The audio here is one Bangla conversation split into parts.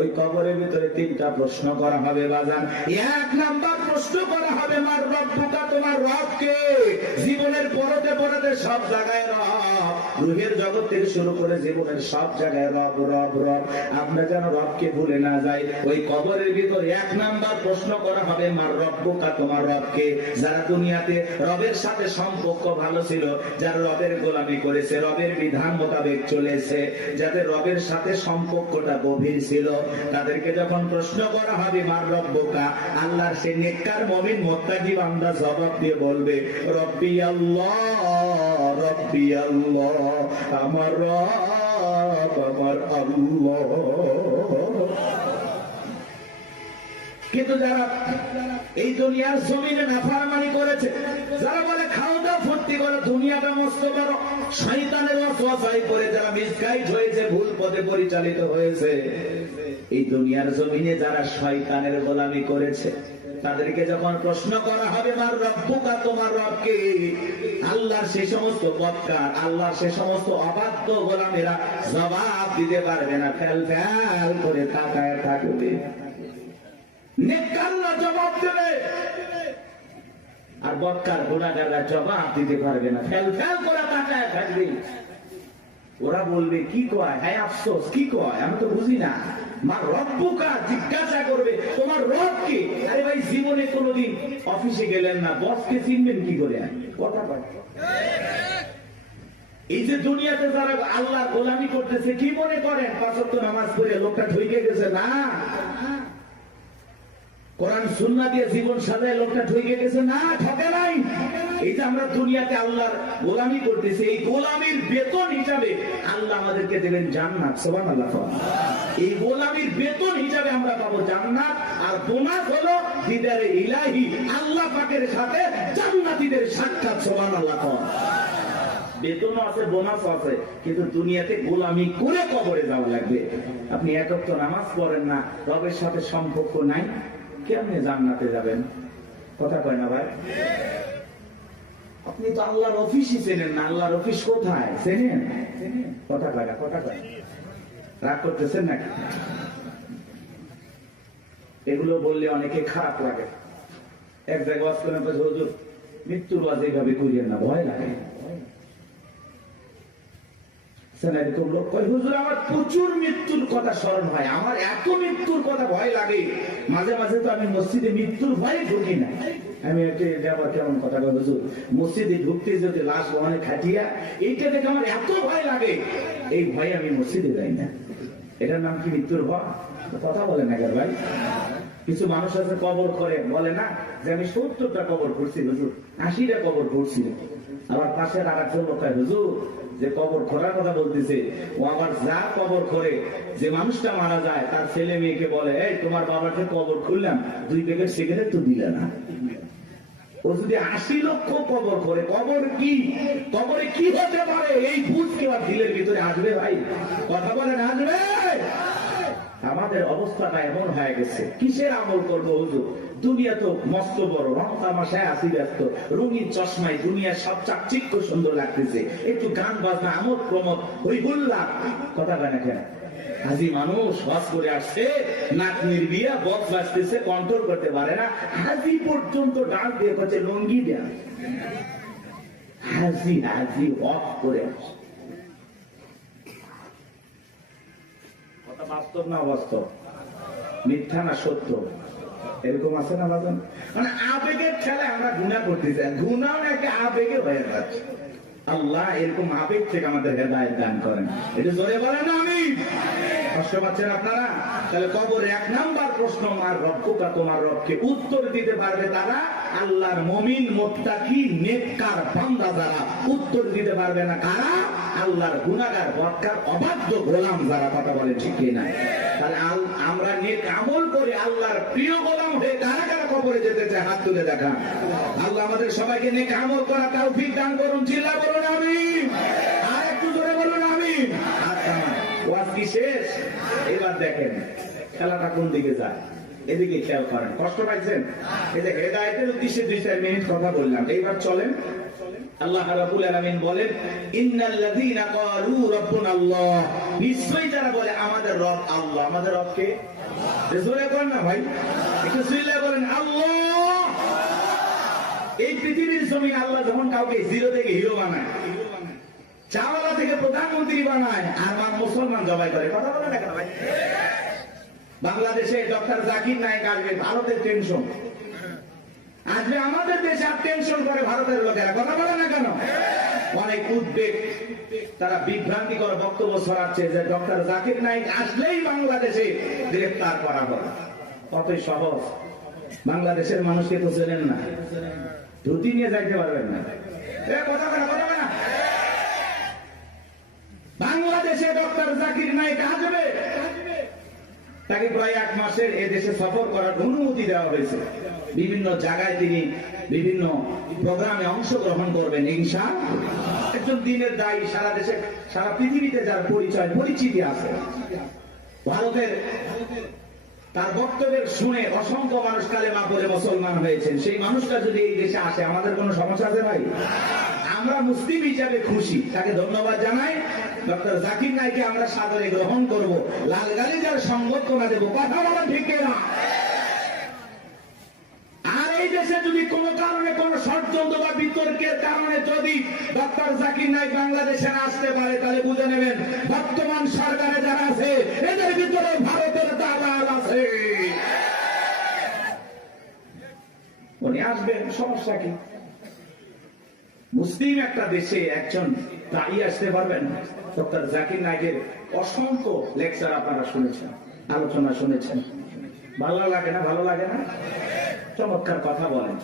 ওই কবরের ভিতরে তিনটা প্রশ্ন করা হবে বাজান। এক নাম্বার প্রশ্ন করা হবে মার রব্বুকা, তোমার রব কে? জীবনের পরতে পরতে সব জায়গায় রব, রূহের জগৎ থেকে শুরু করে জীবনের সব জায়গায় রব রব রব। আমরা যেন রবকে ভুলে না যাই। ওই কবরের ভিতরে এক নাম্বার প্রশ্ন করা হবে মার রব্বুকা, তোমার রব কে? যারা দুনিয়াতে রবের সাথে সম্পর্ক ভালো ছিল, যারা রবের গোলামি করেছে, রবের বিধান মোতাবেক চলেছে, যাদের রবের সাথে সম্পর্কটা গভীর ছিল, তাদেরকে যখন প্রশ্ন করা হবে মার রব্বুকা, আল্লাহর সেই নেককার মুমিন মুত্তাকি বান্দা জবাব দিয়ে বলবে রব্বি আল্লাহ, রব্বি আল্লাহ, আমার রব আমার আল্লাহ। কিন্তু যারা এই দুনিয়ার জমিনে নাফরমানি করেছে, যারা বলে খাও দাও ফুর্তি করো, দুনিয়াটা মস্ত বড়, শয়তানের ওয়াসওয়াসায় পড়ে যারা মিসগাইড হয়েছে, ভুল পথে পরিচালিত হয়েছে, এই দুনিয়ার জমিনে যারা শয়তানের গোলামি করেছে, তাদেরকে যখন প্রশ্ন করা হবে মার রব্বুকা, তোমার রব কে? আল্লাহর সেই সমস্ত বদকার, আল্লাহর সেই সমস্ত অবাধ্য গোলামেরা জবাব দিতে পারবে না, ফেল ফেল করে তাকায় থাকবে। নেককাররা জবাব দেবে, আর বদকার গুনাহগাররা জবাব দিতে পারবে না, ফেল ফেল করে তাকায় থাকবে। ওরা বলবে কি কয়, হ্যাঁ আফসোস, কি কয় আমি তো বুঝি না। মা রব্বুকা জিজ্ঞাসা করবে তোমার রব কে? আরে ভাই জীবনে কোনোদিন অফিসে গেলেন না, বসকে চিনবেন কি করে? কথা কয়। এই যে দুনিয়াতে যারা আল্লাহর গোলামি করতেছে, কি মনে করেন পাঁচ ওয়াক্ত নামাজ পড়ে লোকটা ঠকে গেছে? না, কোরআন সুন্নাহ দিয়ে জীবন সাজায় লোকটা ঠকে গেছে? না, ঠকে নাই। এই যে আমরা দুনিয়াতে আল্লাহর গোলামি করতেছি, এই গোলামির বেতন হিসাবে আল্লাহ আমাদেরকে দেবেন জান্নাত। সুবহানাল্লাহ। এই গোলামির বেতন হিসাবে আমরা পাবো জান্নাত, আর বোনাস হলো দিদারে ইলাহি, আল্লাহ পাকের সাথে জান্নাতীদের সাক্ষাৎ। সুবহানাল্লাহ। বেতনও আছে, বোনাসও আছে, কিন্তু দুনিয়াতে গোলামি করে কবরে যাওয়া লাগবে। আপনি এক ওয়াক্ত নামাজ পড়েন না, রবের সাথে সম্পর্ক নাই, কেমনে জান্নাতে যাবেন? কথা কয় না ভাই? আপনি তো আল্লাহর অফিসই চেনেন না। আল্লাহর অফিস কোথায় চেনেন? কথা কয় না, কথা কয়। রাগ করতেছেন নাকি? এগুলো বললে অনেকে খারাপ লাগে। এক জায়গায় ওয়াজ করেন, হুজুর মৃত্যুর ওয়াজ এইভাবে করিয়েন না, ভয় লাগে। এরকম লোক কয়, হুজুর আমার প্রচুর মৃত্যুর কথা স্মরণ হয়, আমার এত মৃত্যুর কথা ভয় লাগে, মাঝে মাঝে তো আমি মসজিদে মৃত্যুর ভয়ে ঢুকি না। আমি আবার কেমন কথা কয় হুজুর, মসজিদে ঢুকতে যদি লাশ অনেক খাটিয়া, এইটা দেখে আমার এত ভয় লাগে, এই ভয়ে আমি মসজিদে যাই না। এটার নাম কি মৃত্যুর ভয়? কথা বলে না ভাই। কিছু মানুষ আছে কবর করে, বলে না যে আমি 70টা কবর করছি হুজুর, 80টা কবর করছি। আবার পাশের আর একজন লোক হুজুর যে কবর খোঁড়ার কথা বলতেছে, ও আবার যা কবর করে, যে মানুষটা মারা যায় তার ছেলে মেয়েকে বলে, এই তোমার বাবাকে কবর খুললাম, 2 প্যাকেট সিগারেট তো দিলে না। ও যদি 80 লক্ষ কবর করে, কবর কি, কবরে কি হতে পারে এই বুঝ কি আর দিলের ভিতরে আসবে ভাই? কথা বলেন, আসবে? আমাদের অবস্থাটা এমন হয়ে গেছে, কিসের আমল করবো হুজুর? দুনিয়া তো মস্ত বড়, রং তামাশায় আসি ব্যস্ত, রঙিন চশমায় দুনিয়া সব চাকচিক্য সুন্দর লাগতেছে, একটু গান বাজনা আমোদ প্রমোদ ওই বললাম। কথা বলে না কেন? হাজি মানুষ বাস করে আসছে, নাক নির্বিয়া, বক্স বাজতেছে, কন্ট্রোল করতে পারে না, হাজি পর্যন্ত ডাক দিয়ে করছে লঙ্গি দেয়া, হাজি হাজি অফ করে আসছে। কথা বাস্তব না অবাস্তব? মিথ্যা না সত্য? এরকম আছে না বাজান? মানে আবেগের ঠেলায় আমরা গুনাহ করতে চাই, গুনাহ নাকি আবেগে হয়ে যাচ্ছে। আল্লাহ এরকম আবেগ থেকে আমাদের হেদায়েত দান করেন। এটা জোরে বলেন আমিন। কষ্ট পাচ্ছেন আপনারা? তাহলে কবরে 1 নাম্বার প্রশ্ন মার রব্বুকা, তোমার রবকে, উত্তর দিতে পারবে তারা আল্লাহর মুমিন মুত্তাকি নেককার বান্দা। যারা উত্তর দিতে পারবে না কারা? আল্লাহর গুনাহগার বদকার অবাধ্য গোলাম যারা। কথা বলে ঠিক কিনা? তাহলে আমরা নেক আমল করে আল্লাহর প্রিয় গোলাম হয়ে কারা কারা কবরে যেতে চায় হাত তুলে দেখা। আল্লাহ আমাদের সবাইকে নেক আমল করা তৌফিক দান করুন। চিল্লা বলুন আমিন। আর একটু জোরে বলুন আমিন। আচ্ছা, ওয়াজ কি শেষ? এবার দেখেন খেলাটা কোন দিকে যায়, এদিকে খেয়াল করেন। কষ্ট পাইছেন? এই যে হেদায়েতের উদ্দেশ্যে 2-4 মিনিট কথা বললাম, এইবার চলেন আল্লাহ রাব্বুল আলামিন বলেন, ইন্নাল্লাযীনা ক্বালু রাব্বুনাল্লাহ, নিশ্চয়ই যারা বলে আমাদের রব আল্লাহ। আমাদের রব কে? জোরে বলেন না ভাই, একটু চিল্লায়ে বলেন আল্লাহ। এই পৃথিবীর জমিন আল্লাহ যখন কাউকে জিরো থেকে হিরো বানায়, চাওয়ালা থেকে প্রধানমন্ত্রী বানায়, আর মুসলমান জবাই করে। কথা বলে না কেন ভাই? বাংলাদেশে ডক্টর জাকির নায়েক আসবে, ভারতের টেনশন আসবে, আমাদের দেশে আর টেনশন করে ভারতের লোকেরা। কথা বলে না কেন? অনেক উদ্বেগ, তারা বিভ্রান্তিকর বক্তব্য ছড়াচ্ছে যে ডক্টর জাকির নায়েক আসলেই বাংলাদেশে গ্রেফতার করা হবে। কতই সহজ। বাংলাদেশের মানুষকে তো চেনেন না, ধুতি নিয়ে যাইতে পারবেন না। কথা বলে না, বাংলাদেশে ডক্টর জাকির নায়েক আসবে, তাকে প্রায় 1 মাসের এ দেশে সফর করার অনুমতি দেওয়া হয়েছে। বিভিন্ন জায়গায় তিনি বিভিন্ন প্রোগ্রামে অংশগ্রহণ করবেন ইনশাআল্লাহ। একজন দিনের দায়ী, সারা দেশে সারা পৃথিবীতে যার পরিচয় পরিচিতি আছে। ভারতের তার বক্তব্যের শুনে অসংখ্য মানুষ কালেমা পড়ে মুসলমান হয়েছেন। সেই মানুষটা যদি এই দেশে আসে, আমাদের কোনো সমস্যা আছে ভাই? আমরা মুসলিম হিসাবে খুশি, তাকে ধন্যবাদ জানাই। ডক্টর জাকির নায়েককে আমরা সাদরে গ্রহণ করব, লাল গালিচার সংবর্ধনা দেব। কথা বলা ঠিক না? আর এই দেশে যদি কোনো কারণে কোনো ষড়যন্ত্র বা বিতর্কের কারণে যদি ডক্টর জাকির নায়েক বাংলাদেশে না আসতে পারে, তাহলে বুঝে নেবেন বর্তমান সরকারে যারা আছে এদের ভিতরে ভারতের দালাল আছে। উনি আসবেন, সমস্যা কি? মুসলিম একটা দেশে একজন দায়ী আসতে পারবেন। ডক্টর জাকির নায়েকের অসংখ্য লেকচার আপনারা শুনেছেন, আলোচনা শুনেছেন। ভালো লাগে না? ভালো লাগে না? চমৎকার কথা বলেন।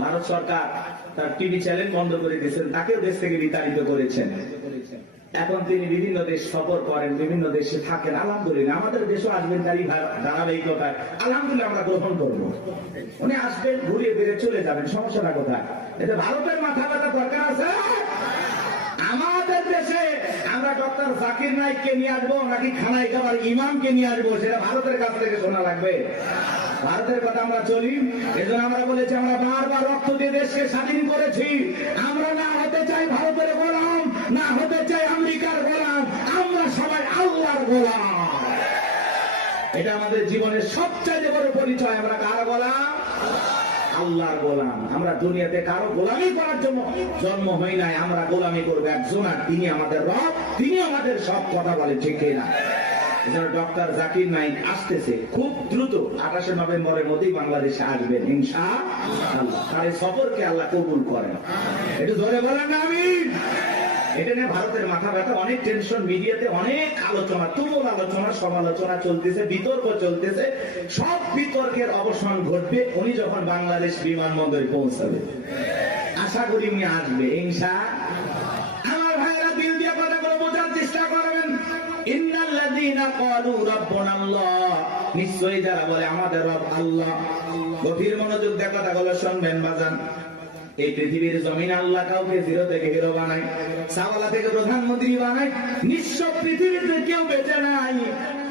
ভারত সরকার তার টিভি চ্যানেল বন্ধ করে দিয়েছেন, তাকেও দেশ থেকে বিতাড়িত করেছেন। এখন তিনি বিভিন্ন দেশ সফর করেন, বিভিন্ন দেশে থাকেন। আলহামদুলিল্লাহ, আমাদের দেশও আসবেন তারই ধারাবাহিকতায়। আলহামদুলিল্লাহ, আমরা গ্রহণ করবো। উনি আসবেন, ঘুরিয়ে ফিরে চলে যাবেন, সমস্যাটা কোথায়? এটা ভারতের মাথা ব্যথা দরকার আছে। আমাদের দেশে আমরা ডক্টর জাকির নায়েককে নিয়ে আসবো নাকি খানায় খাবার ইমামকে নিয়ে আসবো, সেটা ভারতের কাছ থেকে শোনা লাগবে। ভারতের কথা আমরা চলি, এজন্য আমরা বলেছি আমরা বারবার রক্ত দিয়ে দেশকে স্বাধীন করেছি। আমরা না হতে চাই ভারতের গোলাম, না হতে চাই আমেরিকার গোলাম, আমরা সবাই আল্লাহর গোলাম। এটা আমাদের জীবনের সবচেয়ে বড় পরিচয়। আমরা কার গোলাম? আল্লাহর গোলাম। আমরা দুনিয়াতে কারো গোলামি করার জন্য জন্ম হই নাই, আমরা গোলামি করবো একজন, আর তিনি আমাদের রব, তিনি আমাদের সব। কথা বলে ঠিক না? ডক্টর জাকির নায়েক আসতেছে খুব দ্রুত, 28 নভেম্বরের মধ্যেই বাংলাদেশে আসবেন ইনশাআল্লাহ। তার এই সফরকে আল্লাহ কবুল করেন। একটু জোরে বলেন না আমিন। এটা নিয়ে ভারতের মাথা ব্যথা, অনেক টেনশন, মিডিয়াতে অনেক আলোচনা, তুমুল আলোচনা, সমালোচনা চলতেছে, বিতর্ক চলতেছে। সব বিতর্কের অবসান ঘটবে উনি যখন বাংলাদেশ বিমানবন্দরে পৌঁছাবে। আশা করি উনি আসবে ইনশাআল্লাহ। আমার ভাইয়েরা দিল দিয়ে কথাগুলো বোঝার চেষ্টা করবেন। ইন্নাল্লাযীনা ক্বালু রাব্বুনাল্লাহ, নিশ্চয়ই যারা বলে আমাদের রব আল্লাহ। গভীর মনোযোগ দিয়ে কথাগুলো শুনবেন বাজান। এই পৃথিবীর জমিন আল্লাহ কাউকে জিরো থেকে হিরো বানায়, চাওয়ালা থেকে প্রধানমন্ত্রী বানায়। নিঃস্ব পৃথিবীতে কেউ বেঁচে নাই।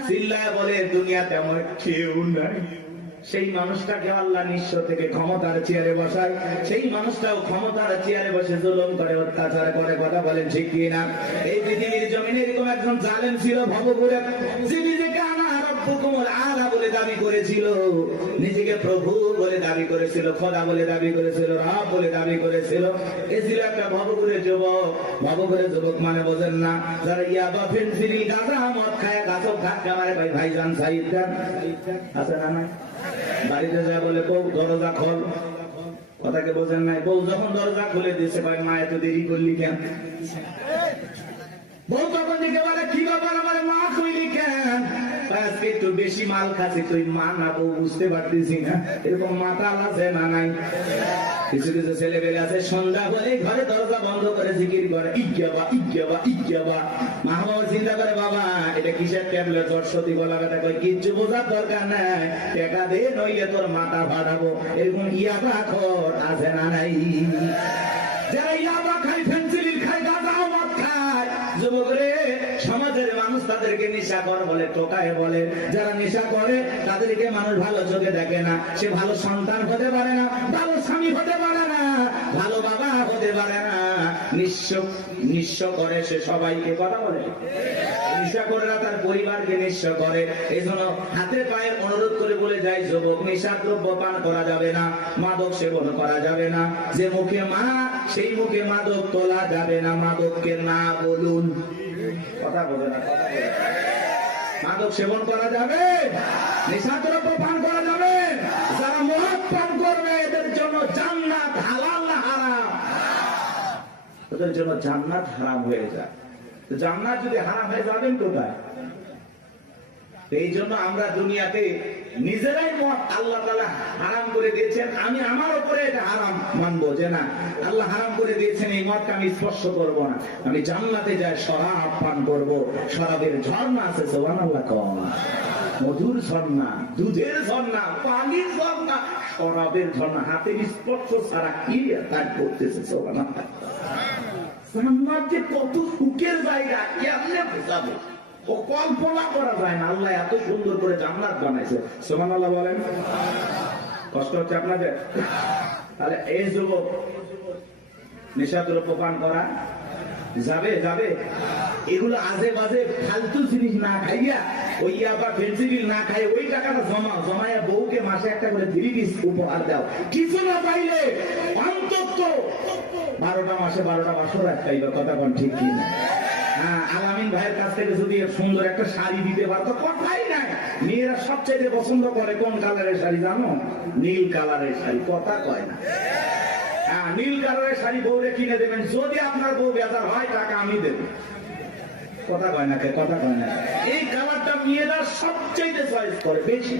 চিল্লায় বলে দুনিয়াতে আমার কেউ নাই। সেই মানুষটাকে আল্লাহ নিঃস্ব থেকে ক্ষমতার চেয়ারে বসায়, সেই মানুষটাও ক্ষমতার চেয়ারে বসে জুলুম করে, অত্যাচার করে। কথা বলেন ঠিক কি না? এই পৃথিবীর জমিনে এরকম একজন জালেম ছিল ভবঘুরে, যিনি যে কানা রব্বুকুমুল আলা বলে দাবি করেছিল, নিজেকে প্রভু বলে দাবি করেছিল, খোদা বলে দাবি করেছিল, রব বলে দাবি করেছিল। এ ছিল একটা ভবঘুরে যুবক। ভবঘুরে যুবক মানে বোঝেন না? যারা ইয়াবা, ফেনসিডিল, গাঁজা, মদ খায়, গাছক ধাক্কা মারে। ভাইজান সাইদ খান আছে না? না, বাড়িতে যায় বলে বউ দরজা খোল। কথাকে বোঝেন নাই? বউ যখন দরজা খুলে দিয়েছে, ভাই মা এত দেরি করলি কেন? বউ তখন দিকে বলে কি ব্যাপার, আমার মা কইলি কেন? আজকে একটু বেশি মাল খাচ্ছি। তুই মা না বউ বুঝতে পারতেছি না। এরকম মাতাল আছে না নাই? কিছু কিছু ছেলে পেলে আছে সন্ধ্যা বলে ঘরে দরজা বন্ধ করে জিকির করে, ইজ্ঞাবা ইজ্ঞাবা ইজ্ঞাবা। মা বাবা চিন্তা করে, বাবা এটা কিসের ট্যাবলেট, সরস্বতী গলা ব্যথা, কই কিচ্ছু বোঝার দরকার নাই, টাকা দে নইলে তোর মাথা ফাটাবো। এরকম ইয়াবা খোর আছে না নাই? যারা ইয়াবা খায়, ফেন্সিলিন খায়, গাঁজা মদ খায়, যুবক রে, সমাজের মানুষ তাদেরকে নেশাখোর বলে, টোকায় বলে। যারা নেশা করে তাদেরকে মানুষ ভালো চোখে দেখে না। সে ভালো সন্তান হতে পারে না, ভালো স্বামী হতে পারে না। ভালো বাবা হতে পারে না। নিঃস্ব করে সে সবাইকে, কথা বলে নেশা করে না, তার পরিবারকে নিঃস্ব করে। এই জন্য হাতে পায়ে অনুরোধ করে বলে যায়, যুবক নেশা দ্রব্য পান করা যাবে না, মাদক সেবন করা যাবে না। যে মুখে মা সেই মুখে মাদক তোলা যাবে না, মাদককে না বলুন। কথা বলে না, কথা বলে। মাদক সেবন করা যাবে, নেশা দ্রব্য পান করা যাবে। যারা মদ পান করবে এদের জন্য জান্নাত হালাল না হারাম? ওদের জন্য জান্নাত হারাম হয়ে যায়। জান্নাত যদি হারাম হয়ে যাবেন কোথায়? এই জন্য আমরা দুনিয়াতে নিজেরাই মদ আল্লাহ তাআলা হারাম করে দিয়েছেন। আমি আমার উপরে এটা হারাম মানবো যে না, আল্লাহ হারাম করে দিয়েছেন, এই মদকে আমি স্পর্শ করব না। আমি জান্নাতে যাই শরাব পান করব। শরাবের ঝর্ণা আছে, সুবহানাল্লাহ কম, মধুর ঝর্ণা, দুধের ঝর্ণা, পানির ঝর্ণা, শরাবের ঝর্ণা। হাতে স্পর্শ ছাড়া কি তার করতেছে? সুবহানাল্লাহ। জান্নাত যে কত সুখের জায়গা, কেমনে বোঝাবো? ও কল্পনা করা যায় না। আল্লাহ এত সুন্দর করে জান্নাত বানাইছে, সুবহানাল্লাহ বলেন। কষ্ট হচ্ছে আপনাদের? তাহলে এই যুবক নেশা দ্রব্য পান করা যাবে? যাবে? এগুলো আজে বাজে ফালতু জিনিস না খাইয়া, ওই ইয়াবা ফেন্সিডিল না খাই, ওই টাকাটা জমায়া বউকে মাসে একটা করে 3 পিস উপহার দাও। কিছু না পাইলে অন্তত 12টা মাসে 12টা বছর খাইবে। কথা কোন ঠিক কি না? হ্যাঁ, আলামিন ভাইয়ের কাছ থেকে যদি সুন্দর একটা শাড়ি দিতে পারতো, কথাই নাই। মেয়েরা সবচেয়ে পছন্দ করে কোন কালারের শাড়ি জানো? নীল কালারের শাড়ি। কথা কয় না? হ্যাঁ, নীল কালারের শাড়ি বউরে কিনে দেবেন। যদি আপনার বউ বেজার হয়, টাকা আমি দেবো। কথা কয় না? কথা কয় না? এই কালারটা মেয়েরা সবচেয়ে চয়েস করে বেশি।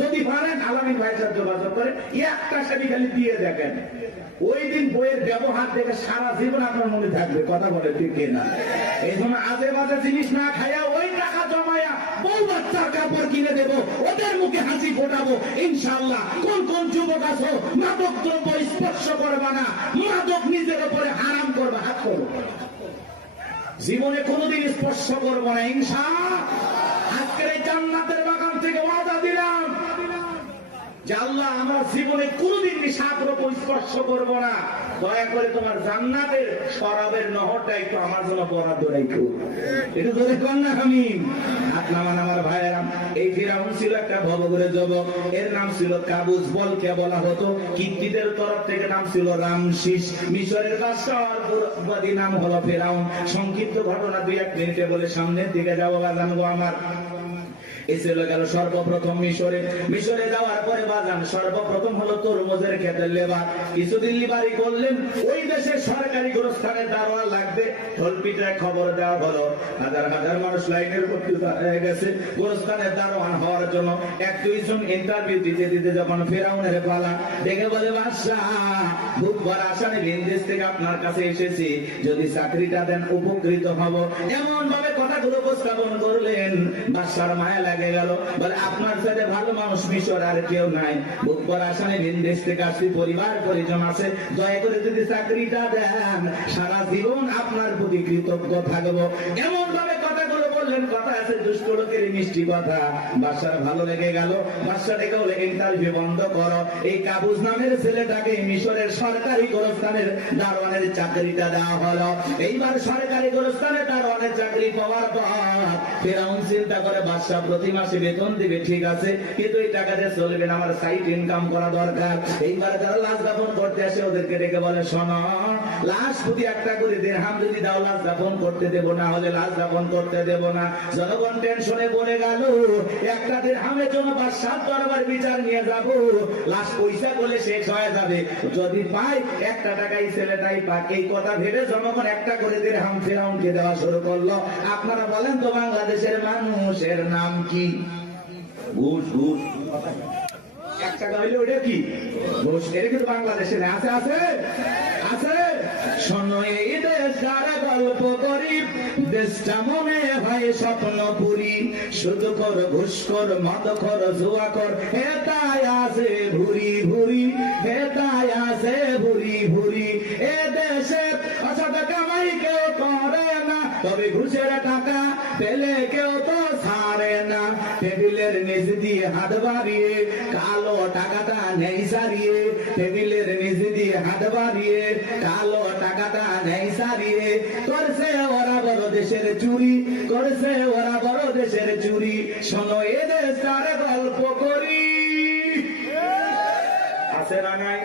যদি পারেন আলামিন ভাইয়ের সাথে যোগাযোগ করে একটা শাড়ি খালি দিয়ে দেখেন, ওই দিন বইয়ের ব্যবহার দেখে সারা জীবন আপনার মনে থাকবে। কথা বলে ঠিক না? এই জন্য আজে বাজে জিনিস না খাইয়া ওই টাকা জমায়া বউ বাচ্চার কাপড় কিনে দেবো, ওদের মুখে হাসি ফোটাবো ইনশাআল্লাহ। কোন কোন যুবক আছো মাদক দ্রব্য স্পর্শ করবা না, মাদক নিজের উপরে হারাম করবে, হাত করো। জীবনে কোনোদিন স্পর্শ করবো না ইনশাআল্লাহ। আজকের এই জান্নাতের বাগান থেকে ওয়াদা দিলাম যে আল্লাহ আমরা জীবনে কোনোদিন নেশাদ্রব্য স্পর্শ করবো না। দয়া করে তোমার জান্নাতের শরাবের নহরটা একটু আমার জন্য বরাদ্দ রাখো। একটু জোরে কর না আমি। হাত নামান আমার ভাইয়েরা। এই ফিরাউন ছিল একটা ভবঘুরে যুবক, এর নাম ছিল কাবুস। বলকে বলা হতো, কিত্তিদের তরফ থেকে নাম ছিল রামসিস। মিশরের বাদশাহর পুরোবাদী নাম হলো ফিরাউন। সংক্ষিপ্ত ঘটনা 2-1 মিনিটে বলে সামনের দিকে যাবো। জানবো আমার এসে গেল সর্বপ্রথম মিশরে যাওয়ার পরে বাজান সর্বপ্রথম হলো তরমুজের ক্ষেতের লেবার। কিছুদিন লিবারি করলেন। ওই দেশের সরকারি গোরস্থানের দারোয়ান লাগবে। ঢোলপিটায় খবর দেওয়া হলো, হাজার হাজার মানুষ লাইনের ভর্তি হয়ে গেছে গোরস্থানের দারোয়ান হওয়ার জন্য। 1-2 জন ইন্টারভিউ দিতে দিতে যখন ফেরাউনের পালা, দেখে বলে বাদশাহ খুব বড় আসামে বিদেশ থেকে আপনার কাছে এসেছি, যদি চাকরিটা দেন উপকৃত হব। এমন ভাবে কথাগুলো উপস্থাপন করলেন, বাদশার মায়া লাগে গেল। বলে আপনার সাথে ভালো মানুষ মিশর আর কেউ নাই। বুক করা আসামে বিদেশ থেকে আসছি, পরিবার পরিজন আছে, দয়া করে যদি চাকরিটা দেন সারা জীবন আপনার প্রতি কৃতজ্ঞ থাকবো। এমন ভাবে কথাগুলো বললেন, কথা আছে দুষ্ট লোকের মিষ্টি কথা। বাদশার ভালো লেগে গেল। বাদশা ডেকে বলে ইন্টারভিউ বন্ধ করো। এই কাবুস নামের ছেলেটাকে মিশরের সরকারি গোরস্থানের দারোয়ানের চাকরিটা দেওয়া হলো। এইবার সরকারি গোরস্থানে দারোয়ানের চাকরি পাওয়ার পর ফেরাউন চিন্তা করে বাদশা প্রতি মাসে বেতন দিবে, ঠিক আছে, কিন্তু এই টাকা দিয়ে চলবে না, আমার সাইড ইনকাম করা দরকার। এইবার যারা লাশ দাফন করতে আসে ওদেরকে ডেকে বলে, শোনো, লাশ প্রতি 1টা করে দিরহাম যদি দাও লাশ দাফন করতে দেবো, না হলে লাশ দাফন করতে দেবো না। জনগণ টেনশনে পড়ে গেল, 1টা দিরহামের জন্য বাদশার দরবার বিচার নিয়ে যাব, লাশ পয়সা বলে শেষ হয়ে যাবে, যদি পাই 1টা টাকাই ছেলেটাই পাক। এই কথা ভেবে জনগণ 1টা করে দিরহাম ফেরাউনকে দেওয়া শুরু করলো। আপনারা বলেন তো বাংলাদেশের মানুষের নাম কি? ঘুষ। ঘুষ 1 টাকা হইলে ওটা কি? ঘুষ। এটা কিন্তু বাংলাদেশে আছে, আছে, আছে। শোনো এই দেশ যারা গল্প করি, দেশটা মনে হয় স্বপ্নপুরী। শুধু কর ঘুষ কর, মদ কর, জুয়া কর, হেতায় আছে ভুরি ভুরি, হেতায় আছে ভুরি ভুরি। এ দেশে অসৎ কামাই কেউ করে না, তবে ঘুষের টাকা পেলে কেউ তো ছাড়ে না। টেবিলের নিচ দিয়ে হাত বাড়িয়ে কালো টাকাটা নেই সারিয়ে, টেবিলের নিচ দিয়ে হাত বাড়িয়ে কালো টাকাটা নেই সারিয়ে, করছে ওরা বড় দেশের চুরি, করছে ওরা বড় দেশের চুরি, শোনো এদের তার গল্প করি। আছে না নাই?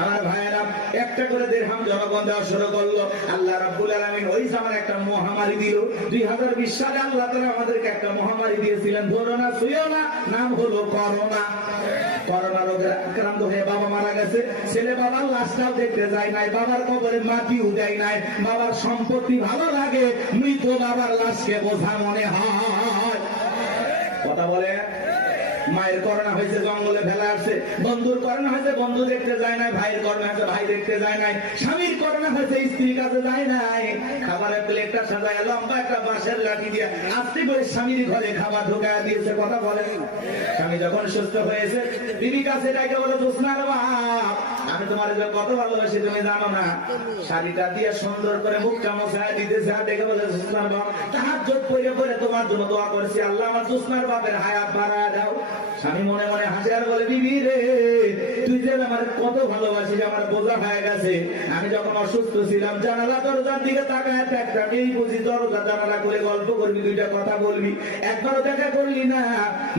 আমার ভাইয়েরা একটা করে দিরহাম জনগণ দেওয়া শুরু করলো। আল্লাহ রাব্বুল আলামিন ওই সময় একটা মহামারী দিল। 2020 সালে আল্লাহ তাআলা আমাদেরকে একটা মহামারী দিয়েছিলেন, ধরো না ছুঁয়ো না, নাম হলো করোনা। করোনা রোগে আক্রান্ত হয়ে বাবা মারা গেছে, ছেলে বাবার লাশটাও দেখতে যায় নাই, বাবার কবরে মাটিও দেয় নাই, বাবার সম্পত্তি ভালো লাগে, মৃত বাবার লাশকে বোঝা মনে হয়। কথা বলে। মায়ের করোনা হয়েছে, জঙ্গলে ফেলা আসছে, বন্ধুর করোনা হয়েছে, বন্ধু দেখতে যায় নাই, ভাইয়ের করোনা হয়েছে, ভাই দেখতে যায় নাই, স্বামীর করোনা হয়েছে, স্ত্রীর কাছে যায় নাই, খাবারের প্লেটটা সাজায় লম্বা একটা বাঁশের লাঠি দিয়ে আস্তে করে স্বামীর ঘরে খাবার ঢোকায় দিয়েছে। কথা বলেন। স্বামী যখন সুস্থ হয়েছে, বিবি কাছে ডাকে বলে, জোসনার বাপ, আমি তোমার কত ভালোবাসি তুমি জানো না। শাড়িটা দিয়ে সুন্দর করে মুখটা মোছায় দিতেছে, আর ডেকে বলে, জোসনার বাপ, তাহাজ্জুদ পড়ে পড়ে তোমার জন্য দোয়া করেছি, আল্লাহ আমার জোসনার বাপের হায়াত বাড়ায় দাও। স্বামী মনে মনে হাসে আর বলে, বিবি রে, তুই যে আমার কত ভালোবাসিস, আমার বোঝা হয়ে গেছে। আমি যখন অসুস্থ ছিলাম, জানালা দরজার দিকে তাকায় একটা এই বুঝি দরজা জানালা করে গল্প করবি, দুইটা কথা বলবি, একবারও দেখা করলি না।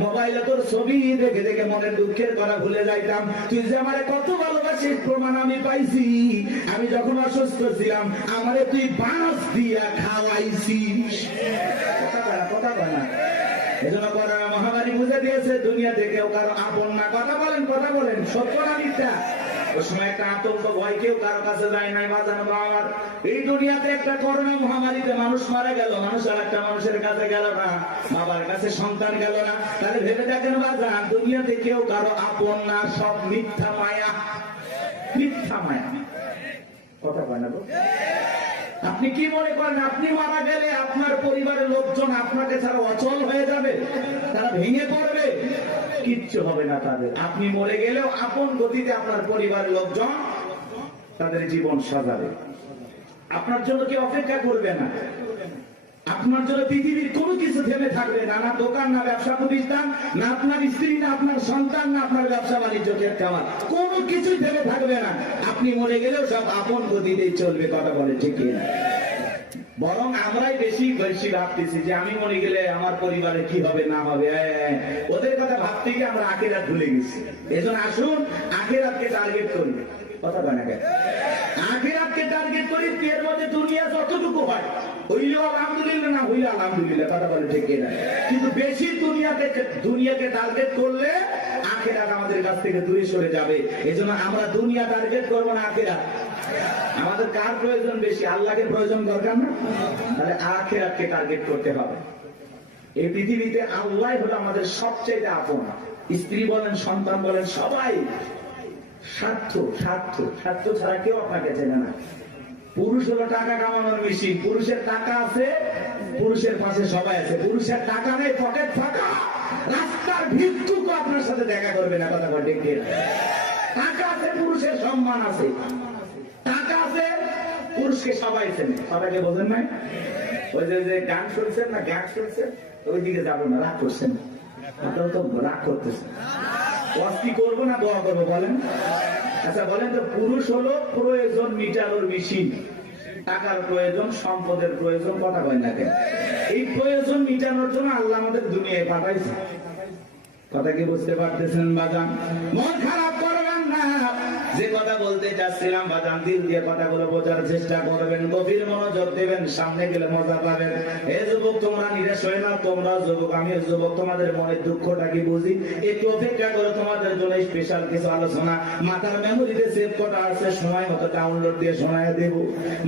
মোবাইলে তোর ছবি দেখে দেখে মনের দুঃখের কথা ভুলে যাইতাম। তুই যে আমার কত ভালোবাসিস প্রমাণ আমি পাইছি। আমি যখন অসুস্থ ছিলাম, আমারে তুই বাঁশ দিয়া খাওয়াইছিস। কথা বলা এজন্য করোনা মহামারী বুঝে দিয়েছে, দুনিয়াতে কেউ কারো আপন না। কথা বলেন, কথা বলেন, সত্য না মিথ্যা? ওই সময় একটা আতঙ্ক ভয়, কেউ কারো কাছে যায় নাই। বাজানো আমার এই দুনিয়াতে একটা করোনা মহামারীতে মানুষ মারা গেল, মানুষ আর একটা মানুষের কাছে গেল না, বাবার কাছে সন্তান গেল না। তাহলে ভেবে দেখেন বাজান, দুনিয়াতে কেউ কারো আপন না, সব মিথ্যা মায়া, মিথ্যা মায়া। কথা বলে না? আপনি কি মনে করেন আপনি মারা গেলে আপনার পরিবারের লোকজন আপনাকে ছাড়া অচল হয়ে যাবে, তারা ভেঙে পড়বে? কিচ্ছু হবে না তাদের। আপনি মরে গেলেও আপন গতিতে আপনার পরিবারের লোকজন তাদের জীবন সাজাবে, আপনার জন্য কেউ অপেক্ষা করবে না। আপনার জন্য পৃথিবীর কোনো কিছু থেমে থাকবে না, না দোকান, না ব্যবসা প্রতিষ্ঠান, না আপনার স্ত্রী, না আপনার সন্তান, না আপনার ব্যবসা বাণিজ্য, খাবার, কোনো কিছুই থেমে থাকবে না। আপনি মরে গেলেও সব আপন গতিতেই চলবে। কথা বলে ঠিক না? বরং আমরাই বেশি বেশি ভাবতেছি যে আমি মরে গেলে আমার পরিবারে কি হবে না হবে, ওদের কথা ভাবতে গিয়ে আমরা আখিরাত ভুলে গেছি। এজন্য আসুন আখিরাতকে টার্গেট করি। কথা বলে না? আখিরাতকে টার্গেট করি। এর মধ্যে দুনিয়া যতটুকু হয় হইলেও আলহামদুলিল্লাহ, না হইলে আলহামদুলিল্লাহ। কথা বলে ঠিক না? কিন্তু বেশি দুনিয়াকে টার্গেট করলে আখিরাত আমাদের কাছ থেকে দূরে সরে যাবে। এজন্য আমরা দুনিয়া টার্গেট করবো না, আখিরাত। আমাদের কার প্রয়োজন বেশি? আল্লাহকে প্রয়োজন দরকার না? তাহলে আখিরাতকে টার্গেট করতে হবে। এই পৃথিবীতে আল্লাহ হলো আমাদের সবচেয়ে আপন। স্ত্রী বলেন, সন্তান বলেন, সবাই স্বার্থ, স্বার্থ, স্বার্থ ছাড়া কেউ আপনাকে চেনে না। পুরুষ হলো টাকা কামানোর মেশিন। পুরুষের টাকা আছে, পুরুষের পাশে সবাই আছে। পুরুষের টাকা নেই, পকেট ফাঁকা, রাস্তার ভিক্ষুক আপনার সাথে দেখা করবে না। কথা বলে ঠিক? টাকা আছে, পুরুষের সম্মান আছে, টাকা আছে, পুরুষকে সবাই চেনে। সবাইকে বোঝেন নাই? ওই যে গান শুনছেন না, গান শুনছেন, ওই দিকে যাবো না, রাগ করছেন, আপনারা তো রাগ করতেছেন। কি করবো না দোয়া করবো বলেন? আচ্ছা বলেন তো, পুরুষ হলো প্রয়োজন মিটানোর মেশিন। টাকার প্রয়োজন, সম্পদের প্রয়োজন, কথা বলেন না কেন? এই প্রয়োজন মিটানোর জন্য আল্লাহ আমাদের দুনিয়ায় পাঠাইছে। কথা কি বুঝতে পারতেছেন বাজান? মন খারাপ করবেন না। যে কথা বলতে চাচ্ছিলাম বাজান, দিল দিয়ে কথাগুলো বোঝার চেষ্টা করবেন, গভীর মনোযোগ দেবেন, সামনে গেলে মজা পাবেন। হে যুবক, তোমরা নিরাশ হয় না, তোমরা যুবক, আমিও যুবক, তোমাদের মনের দুঃখটা কি বুঝি। একটু অপেক্ষা করে, তোমাদের জন্য স্পেশাল কিছু আলোচনা মাথার মেমোরিতে সেভ করা আছে, সময় মতো ডাউনলোড দিয়ে শোনায় দেব।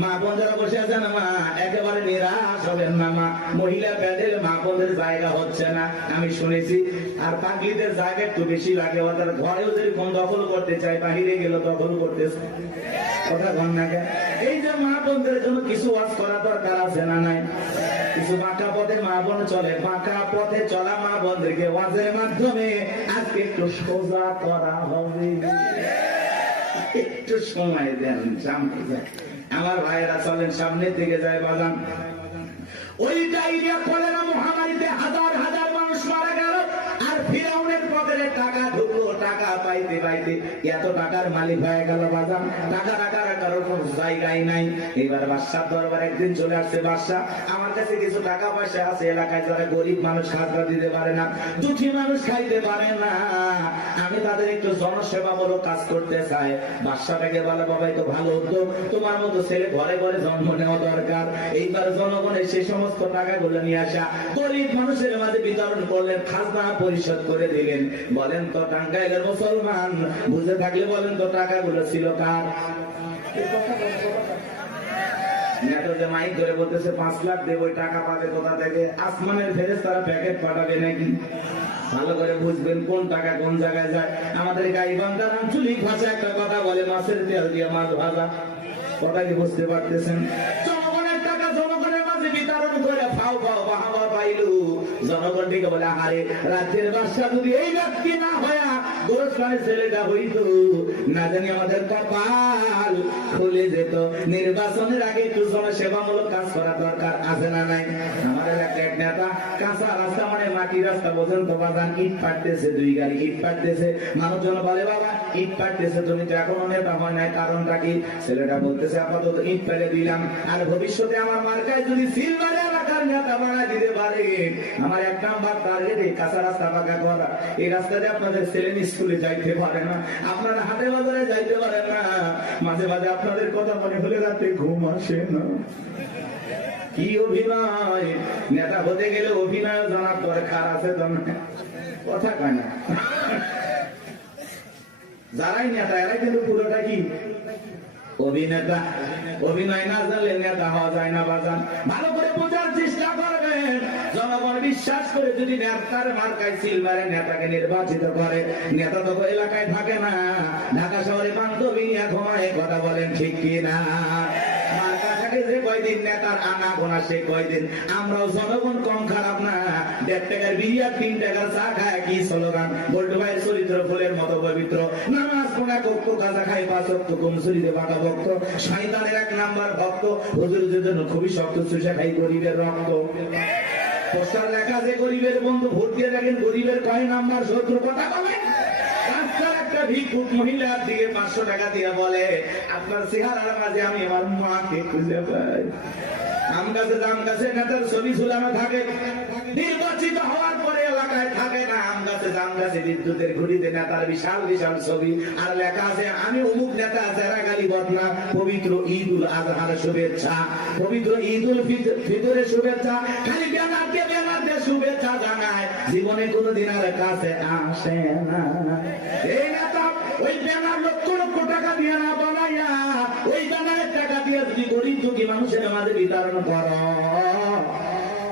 মা বোন যারা বসে আছেন, মা একেবারে নিরাশ হবেন না। মা মহিলা প্যান্ডেল মা বোনদের জায়গা হচ্ছে না, আমি শুনেছি। আর পাগলিদের জায়গা একটু বেশি লাগে। ওদের ঘরেও যদি কোন দখল করতে চায়, বাহিরে গেলে দখল করতেছে। কথা বল না কেন? এই যে মা বোনদের জন্য কিছু ওয়াজ করা দরকার আছে না নাই? কিছু বাঁকা পথে মা বোন চলে, বাঁকা পথে চলা মা বোনদেরকে ওয়াজের মাধ্যমে আজকে একটু সোজা করা হবে। একটু সময় দেন, সামনে যায়। আমার ভাইয়েরা চলেন, সামনের দিকে যায় বাজান। ওই ডায়রিয়া কলেরা মহামারীতে হাজার হাজার মানুষ মারা গেল। আর ফিরাউনের পকেটে টাকা ঢুকলো, টাকা পাইতে পাইতে এত টাকার মালিক হয়ে গেল বাজান, টাকা রাখার কারোর কোনো জায়গায় নাই। এবার বাদশার দরবার একদিন চলে আসছে, বাদশা আমার কাছে কিছু টাকা পয়সা আছে, এলাকায় যারা গরিব মানুষ খাজনা দিতে পারে না, দুঃখী মানুষ খাইতে পারে না, আমি তাদের একটু জনসেবামূলক কাজ করতে চাই। বাদশাটাকে বলে, বাবা তো ভালো উদ্যোগ, তোমার মতো ছেলে ঘরে ঘরে জন্ম নেওয়া দরকার। এইবার জনগণের সেই সমস্ত টাকাগুলো নিয়ে আসা গরিব মানুষের মাঝে বিতরণ করলেন, খাজনা পরিশোধ করে দিলেন। বলেন তো টাঙ্গাইলের মুসলমান বুঝে থাকলে বলেন তো টাকাগুলো ছিল কার? মাইক ধরে বলতেছে 5 লাখ দেব, ওই টাকা পাবে কোথা থেকে? আসমানের ফেরেশতারা প্যাকেট পাঠাবে নাকি? ভালো করে বুঝবেন কোন টাকা কোন জায়গায় যায়। আমাদের গাইবান্ধার আঞ্চলিক ভাষা একটা কথা বলে, মাছের তেল দিয়ে মাছ ভাজা। কথা কি বুঝতে পারতেছেন? জনগণের টাকা জনগণের মাঝে বিতরণ করে ফাও ফাও বাহাবা পাইলু। জনগণ দিকে বলে, আরে রাজ্যের বাদশা যদি এই ব্যক্তি না হয়া গোরস্থানের ছেলেটা হইতো, না জানি আমাদের কপাল খুলে যেত। নির্বাচনের আগে একটু জনসেবামূলক কাজ করা দরকার আছে না নাই? আমাদের এক নেতা কাঁচা রাস্তা মানে মাটি রাস্তা বোঝেন তো বাজান, ইট পাড়তেছে, 2 গাড়ি ইট পাড়তেছে। মানুষজন বলে, বাবা ইট পাড়তেছে, তুমি তো এখনো নেতা হয় নাই, কারণটা কি? ছেলেটা বলতেছে, আপাতত ইট পেলে দিলাম, আর ভবিষ্যতে আমার মার্কায় যদি সিলভার এলাকার নেতা বানা দিতে পারে, আমার 1 নাম্বার টার্গেট এই কাঁচা রাস্তা পাকা করা। এই রাস্তাতে আপনাদের ছেলে স্কুলে যাইতে পারে না, আপনারা হাটে বাজারে যাইতে পারেন না, মাঝে মাঝে আপনাদের কথা মনে হলে রাতে ঘুম আসে না। কি অভিনয়! নেতা হতে গেলে অভিনয় জানার দরকার আছে তো না? কথা কয় না। যারাই নেতা এরাই কিন্তু পুরোটা কি অভিনেতা। অভিনয় না জানলে নেতা হওয়া যায় না বাজান। ভালো করে বোঝার চেষ্টা করবেন। জনগণ বিশ্বাস করে যদি নেতার মার্কায় সিল মারে নেতাকে নির্বাচিত করে, নেতা তো এলাকায় থাকে না, ঢাকা শহরে বান্ধবী নিয়ে ঘুমায়। কথা বলেন ঠিক কিনা? মার্কা থাকে যে কয়দিন, নেতার আনা গোনা সে কয়দিন। আমরাও জনগণ কম খারাপ না। 1.5 টাকার বিড়ি আর 3 টাকার চা খায় কি স্লোগান? বল্টু ভাইয়ের চরিত্র ফুলের মতো পবিত্র। নামাজ পড়া কক্ষ কাজা খাই 5 ওয়াক্ত, কম শরীরে পাকা ভক্ত। শয়তানের 1 নাম্বার ভক্ত। হুজুরের জন্য খুবই শক্ত, চুষা খাই গরিবের রক্ত। পোস্টার লেখা আছে গরিবের বন্ধু, ভোট দিয়ে দেখেন গরিবের কয় নাম্বার শত্রু। কথা বলেন। রাস্তার একটা ভিক্ষুক মহিলার দিকে 500 টাকা দিয়ে বলে, আপনার চেহারার মাঝে আমি আমার মাকে খুঁজে পাই। আম গাছে নেতার ছবি ঝুলানো থাকে, নির্বাচিত হওয়ার পরে এলাকায় থাকে না। আম গাছে বিদ্যুতের ঘুড়িতে নেতার বিশাল বিশাল ছবি, আর লেখা আছে আমি অমুক নেতা, যারা গালি বদনা। পবিত্র ঈদ উল আজহার শুভেচ্ছা, পবিত্র ঈদ উল ফিতরের শুভেচ্ছা। খালি ব্যানার দিয়ে শুভেচ্ছা জানায়, জীবনে কোনোদিন আর কাছে আসে না। এই নেতা ওই ব্যানার লক্ষ লক্ষ টাকা দিয়ে না বানাইয়া, ওই ব্যানারের টাকা দিয়ে যদি গরিব দুঃখী মানুষের মাঝে বিতরণ করো,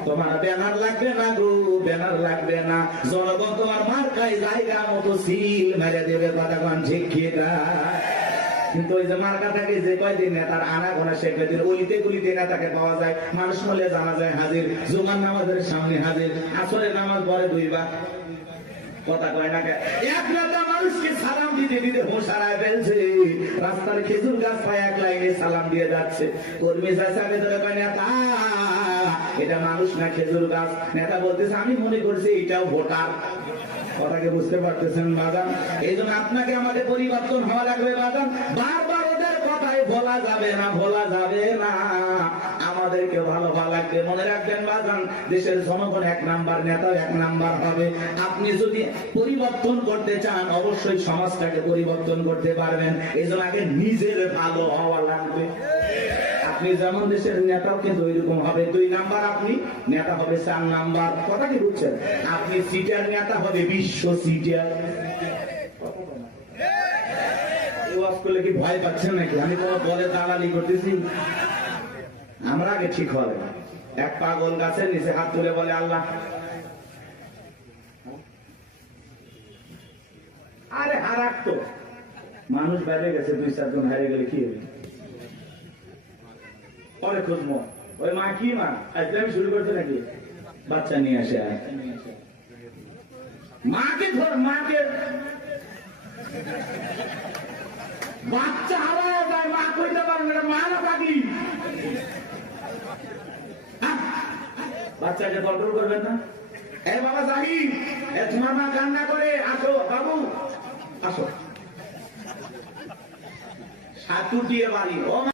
তোমার ব্যানার লাগবে না গো, ব্যানার লাগবে না। জনগণ তোমার মার্কায় জায়গা মতো সিল মেরে দেবে। কথা কোন ঠিক কিনা? কিন্তু ওই যে মার্কা থাকে যে কয়দিন নেতার আনা গোনা সে কয়দিন অলিতে গলিতে নেতাকে পাওয়া যায়। মানুষ মলে জানা যায় হাজির, জুমার নামাজের সামনে হাজির, আসরের নামাজ পরে 2 বার। কথা কয় না। এক নেতা মানুষকে সালাম দিতে দিতে হোশ হারায় ফেলছে, রাস্তার খেজুর গাছ পায় 1 লাইনে সালাম দিয়ে যাচ্ছে। কর্মী চাষাকে ধরে কয়, নেতা এটা মানুষ না খেজুর গাছ। নেতা বলতেছে, আমি মনে করছি এটাও ভোটার। কথাকে বুঝতে পারতেছেন বাজান? এই জন্য আপনাকে আমাদের পরিবর্তন হওয়া লাগবে বাজান। বারবার ওদের কথাই ভোলা যাবে না, ভোলা যাবে না। আমাদেরকে ভালো লাগবে। মনে রাখবেন বাজান, দেশের জনগণ 1 নাম্বার, নেতা 1 নাম্বার হবে। আপনি যদি পরিবর্তন করতে চান, অবশ্যই সমাজটাকে পরিবর্তন করতে পারবেন। এই জন্য আগে নিজের ভালো হওয়া লাগবে। আপনি যেমন দেশের নেতাও কিন্তু ওইরকম হবে। 2 নাম্বার আপনি, নেতা হবে 4 নাম্বার। কথা কি বুঝছেন? আপনি সিটার নেতা হবে বিশ্ব সিটার। করলে কি ভয় পাচ্ছেন নাকি? আমি কোনো দলে দালালি করতেছি? আমরা আগে ঠিক হবে। এক পাগল গাছের নিচে হাত তুলে বলে, আল্লাহ। আরে হারাক তো মানুষ বাইরে গেছে, 2-4 জন হারিয়ে গেলে কি হবে? পরে খুঁজবো ওই মা কি মা আজকে শুরু করতে নাকি বাচ্চা নিয়ে আসে, মাকে ধর, মাকে বাচ্চা হারায় যায়, মা কইতে পারে না, মা না পাগলি। বাচ্চাকে কন্ট্রোল করবেন না, এ বাবা জাহিদ, এ তোমার মা কান্না করে, আসো বাবু আসো। সাতুটিয়ে বাড়ি, ও মা